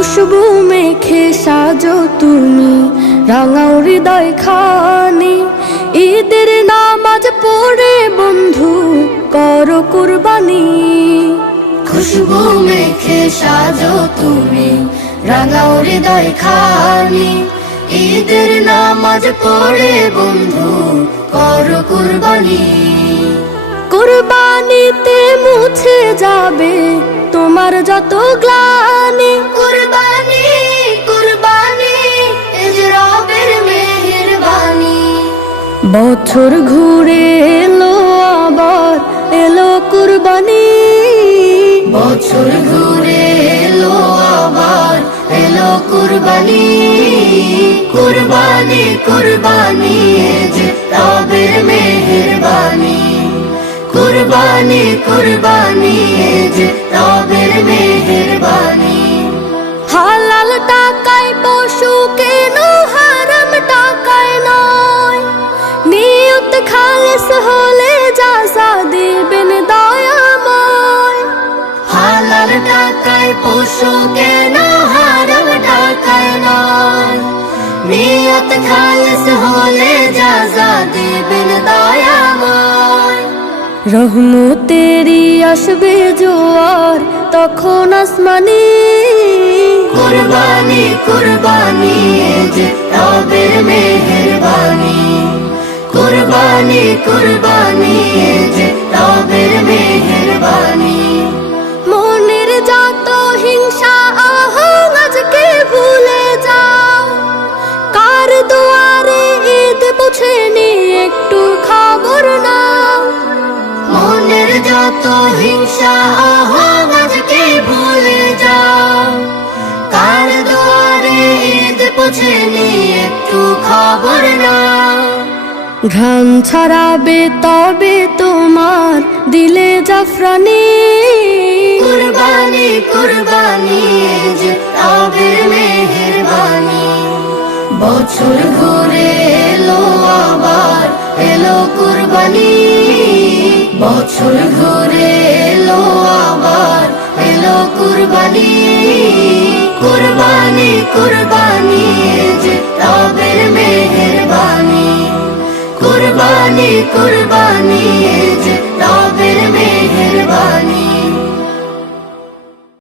খুশবু মেখে সাজো তুমি রাঙাও হৃদয় খানি। ঈদের নামাজ পড়ে বন্ধু করো কুরবানি। খুশবু মেখে সাজো তুমি রাঙাও হৃদয় খানি। ঈদের নামাজ পড়ে বন্ধু করো কুরবানি। কুরবানিতে মুছে যাবে তোমার যত গ্লানি। কুরবানি কুরবানি এ যে রবের মেহেরবানি। বছর ঘুরে এলো আবার এলো কুরবানি। বছর ঘুরে এলো আবার এলো কুরবানি। কুরবানি কুরবানি এ যে রবের মেহেরবানি। কুরবানি কুরবানি এ যে রবের মেহেরবানি। হালাল টাকায় পশু কেন হারাম টাকায় নয়। নিয়ত খালেস হলে যাজা দিবেন দয়াময়। হালাল টাকায় পশু কেন হারাম টাকায় নয়। নিয়ত খালেস হলে যাজা দিবেন দয়াময়। রহমতেরি আসবে জোয়ার তখন আসমানি। কুরবানি কুরবানি এ যে রবের মেহেরবানি। কুরবানি কুরবানি এ যে রবের মেহেরবানি। মনের যত হিংসা আহং আজকে ভুলে যাও। কার দুয়ারে ঈদ পৌঁছেনি একটু খবর নাও। মনের যত হিংসা আহং আজকে ভুলে যাও। কার দুয়ারে ঈদ পৌঁছেনি একটু খবর নাও। ঘ্রাণ ছড়াবে তবে তোমার দিলে জাফরানি। কুরবানি কুরবানি এ যে রবের মেহেরবানি। বছর ঘুরে এলো আবার এলো কুরবানি। বছর ঘুরে এলো আবার এলো কুরবানি। কুরবানি কুরবানি এ যে রবের মেহেরবানি। কুরবানি কুরবানি এ যে রবের মেহেরবানি।